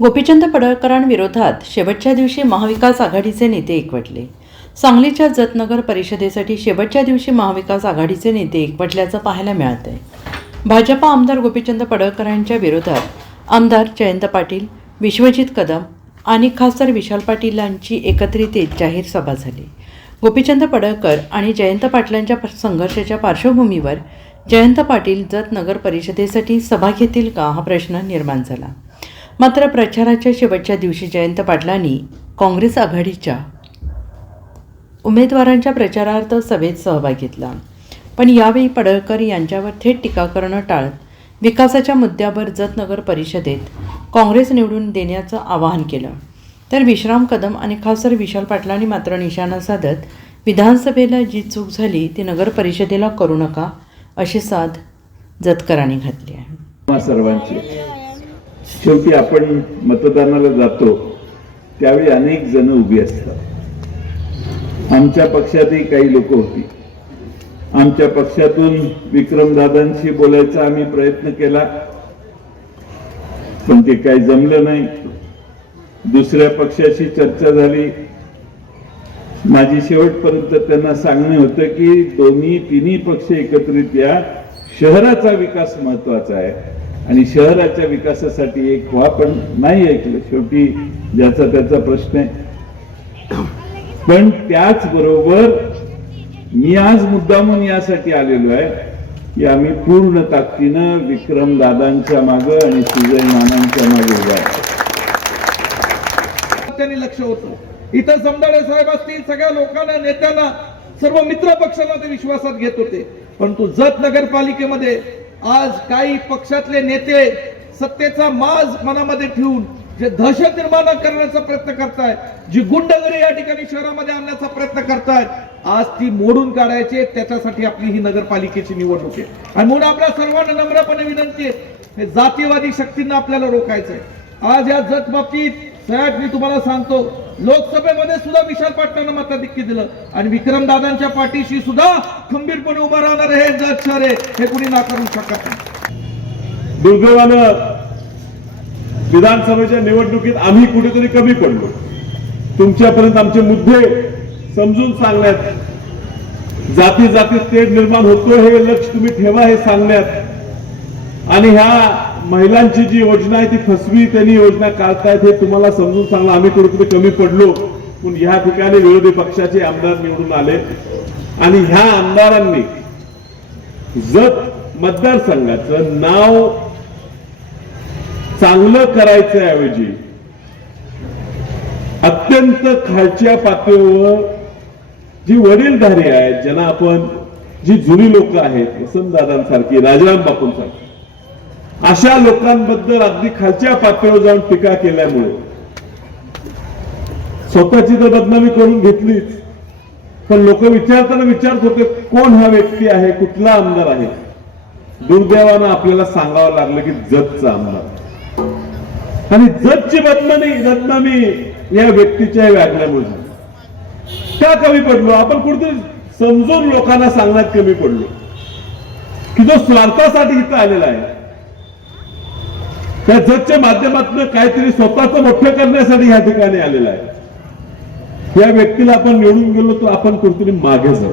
गोपीचंद पडळकरांविरोधात शेवटच्या दिवशी महाविकास आघाडीचे नेते एकवटले. सांगलीच्या जतनगर परिषदेसाठी शेवटच्या दिवशी महाविकास आघाडीचे नेते एकवटल्याचं पाहायला मिळत आहे भाजपा आमदार गोपीचंद पडळकरांच्या विरोधात आमदार जयंत पाटील विश्वजित कदम आणि खासदार विशाल पाटीलांची एकत्रित जाहीर सभा झाली. गोपीचंद पडळकर आणि जयंत पाटलांच्या संघर्षाच्या पार्श्वभूमीवर जयंत पाटील जत नगर परिषदेसाठी सभा घेतील का हा प्रश्न निर्माण झाला. मात्र प्रचाराच्या शेवटच्या दिवशी जयंत पाटलांनी काँग्रेस आघाडीच्या उमेदवारांच्या प्रचारार्थ सभेत सहभाग घेतला. पण यावेळी पडळकर यांच्यावर थेट टीका करणं टाळत विकासाच्या मुद्द्यावर जतनगर परिषदेत काँग्रेस निवडून देण्याचं आवाहन केलं. तर विश्राम कदम आणि खासदार विशाल पाटलांनी मात्र निशाणा साधत विधानसभेला जी चूक झाली ती नगर परिषदेला करू नका अशी साथ जतकरांनी घातली आहे. सर्वांची. शेवटी आपण मतदानाला जातो त्यावेळी अनेक जण उभी असतात. आमच्या पक्षातही काही लोक होती. आमच्या पक्षातून विक्रमदादांशी बोलायचा आम्ही प्रयत्न केला. पण ते काही जमलं नाही. दुसऱ्या पक्षाशी चर्चा झाली. माझी शेवटपर्यंत त्यांना सांगणे होतं की दोन्ही तिन्ही पक्ष एकत्रित या. शहराचा विकास महत्त्वाचा आहे. आणि शहराच्या विकासासाठी एक व्हा पण नाही ऐकलं. शेवटी ज्याचा त्याचा प्रश्न आहे. पण त्याचबरोबर मी आज मुद्दामून यासाठी आलेलो आहे की आम्ही पूर्ण ताकदीनं विक्रम दादांच्या मागं आणि सुजय मानांच्या मागे उभा त्यांनी लक्ष होत. इथं समदाडे साहेब असतील सगळ्या लोकांना नेत्यांना सर्व मित्र पक्षांना ते विश्वासात घेत होते. परंतु जत नगरपालिकेमध्ये आज काही पक्षातले नेते सत्तेचा माज मनामध्ये ठेवून जे दहशत निर्माण करण्याचा प्रयत्न करतायत जी गुंडगिरी या ठिकाणी शहरामध्ये आणण्याचा प्रयत्न करतायत आज ती मोडून काढायची त्याच्यासाठी आपली ही नगरपालिकेची निवडणूक आहे. आणि म्हणून आपल्या सर्वांना नम्रपणे विनंती आहे हे जातीवादी शक्तींना आपल्याला रोखायचंय. आज या जत बाबतीत सयाट मी तुम्हाला सांगतो लोकसभेमध्ये सुद्धा विशाल पाटलांना मताधिक्य दिलं. आणि विक्रम दादांच्या पाठीशी सुद्धा खंबीरपणे उभं राहणार हे जत शहर हे कुणी नाकारू शकत नाही. दुर्दैवानं विधानसभेच्या निवडणुकीत आम्ही कुठेतरी कमी पडलो. तुमच्यापर्यंत आमचे मुद्दे समजून सांगण्यात जाती जाती तेढ निर्माण होतो हे लक्ष तुम्ही ठेवा हे सांगण्यात. आणि ह्या महिलांची जी योजना आहे ती फसवी त्यांनी योजना काढतायत हे तुम्हाला समजून सांगलं आम्ही कुठेतरी कमी पडलो. पण ह्या ठिकाणी विरोधी पक्षाचे आमदार निवडून आले. आणि ह्या आमदारांनी जत मतदारसंघाचं नाव चांगलं करायचं ऐवजी अत्यंत खालच्या पातळीवर जी वडीलधारी आहेत ज्यांना आपण जी जुनी लोक आहेत वसंतदादांसारखी राजाराम बापूंसारखी अशा लोकांबद्दल अगदी खालच्या पातळीवर जाऊन टीका केल्यामुळे. स्वतःची तर बदनामी करून घेतलीच. पण लोक विचारताना विचारत होते कोण हा व्यक्ती आहे कुठला आमदार आहे? दुर्दैवानं आपल्याला सांगावं लागलं की जतचा आमदार. आणि जतची बदनामी बदनामी या व्यक्तीच्या वागण्यामुळे त्या कमी पडलो? आपण कुठेतरी समजून लोकांना सांगण्यात कमी पडलो. की जो स्वार्थासाठी इथं आलेला आहे त्या जगच्या माध्यमातून काहीतरी स्वतःच मोठं करण्यासाठी ह्या ठिकाणी आलेला आहे. या व्यक्तीला आपण निवडून गेलो तर आपण कुठेतरी मागे जाऊ.